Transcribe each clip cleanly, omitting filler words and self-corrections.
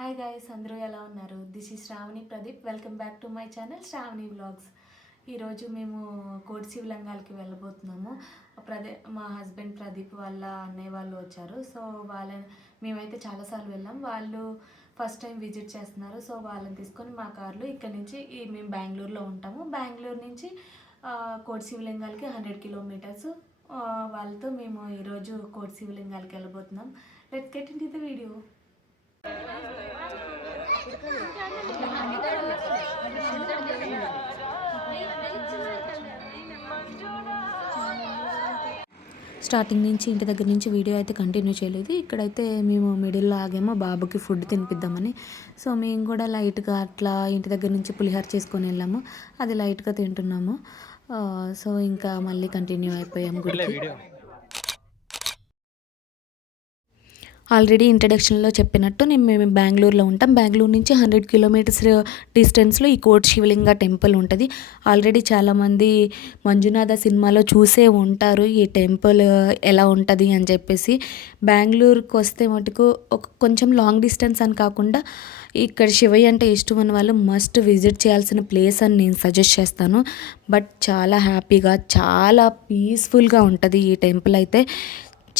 Hi guys, అందరూ ఎలా ఉన్నారు? This is Sravani Pradeep. Welcome back to my channel Sravani vlogs. ఈరోజు మేము కోటి శివలింగాలకి వెళ్ళబోతున్నాము. మా హస్బెండ్ ప్రదీప్ వాళ్ళ అన్నయ్య వాళ్ళు వచ్చారు. సో మేమైతే చాలాసార్లు వెళ్ళాం. వాళ్ళు ఫస్ట్ టైం విజిట్ చేస్తున్నారు. సో వాళ్ళని తీసుకొని మా కార్లో ఇక్కడ నుంచి మేము బెంగళూరులో ఉంటాము. బెంగళూరు నుంచి కోటి శివలింగాలకి 100 కిలోమీటర్స్. వాళ్ళతో మేము ఈరోజు కోటి శివలింగాలకి వెళ్ళబోతున్నాం. Let's get into the video. Starting నుంచి ఇంటి దగ్గర నుంచి వీడియో అయితే కంటిన్యూ చేయలేదు. ఇక్కడైతే మేము మిడిల్లో ఆగాము బాబుకి ఫుడ్ తినిపిద్దామని. సో మేము కూడా లైట్గా అట్లా ఇంటి దగ్గర నుంచి పులిహోర చేసుకొని వెళ్ళాము. అది లైట్గా తింటున్నాము. సో ఇంకా మళ్ళీ కంటిన్యూ అయిపోయాము గుడికి. ఆల్రెడీ ఇంట్రడక్షన్లో చెప్పినట్టు మేము బెంగళూరులో ఉంటాం. బెంగళూరు నుంచి 100 కిలోమీటర్స్ డిస్టెన్స్లో ఈ కోటి శివలింగ టెంపుల్ ఉంటుంది. ఆల్రెడీ చాలామంది మంజునాథ సినిమాలో చూసే ఉంటారు ఈ టెంపుల్ ఎలా ఉంటుంది అని చెప్పేసి. బెంగళూరుకి వస్తే మటుకు కొంచెం లాంగ్ డిస్టెన్స్ అని కాకుండా ఇక్కడ శివయ్య అంటే ఇష్టం ఉన్న వాళ్ళు మస్ట్ విజిట్ చేయాల్సిన ప్లేస్ అని నేను సజెస్ట్ చేస్తాను. బట్ చాలా హ్యాపీగా, చాలా పీస్ఫుల్గా ఉంటుంది ఈ టెంపుల్ అయితే.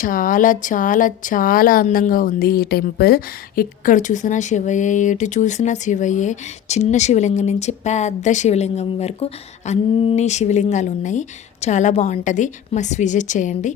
చాలా చాలా చాలా అందంగా ఉంది ఈ టెంపుల్. ఇక్కడ చూసిన శివయ్యే, ఎటు చూసిన శివయ్యే. చిన్న శివలింగం నుంచి పెద్ద శివలింగం వరకు అన్ని శివలింగాలు ఉన్నాయి. చాలా బాగుంటుంది. మస్ట్ విజిట్ చేయండి.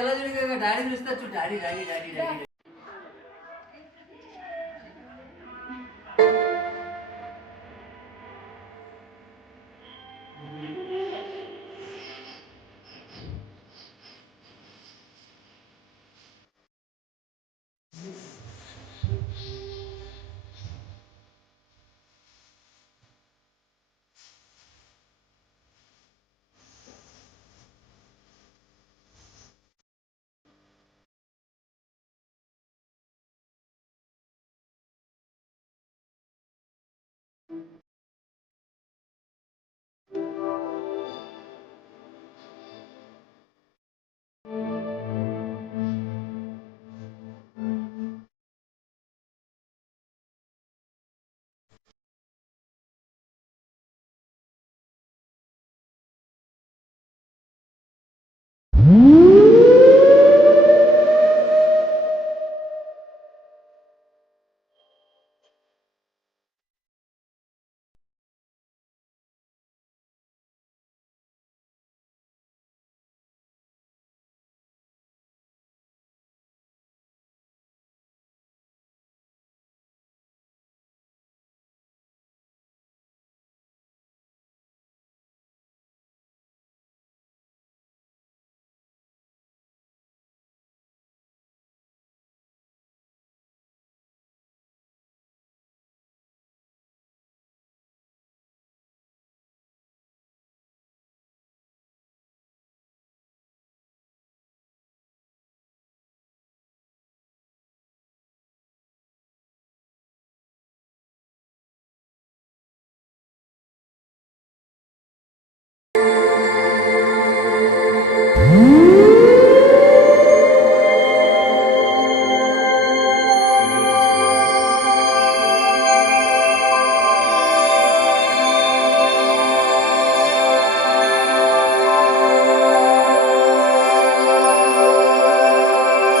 ఎలా చూడు డాడీ చూస్తా చూడు డాడీ డాడీ డాడీ డాడీ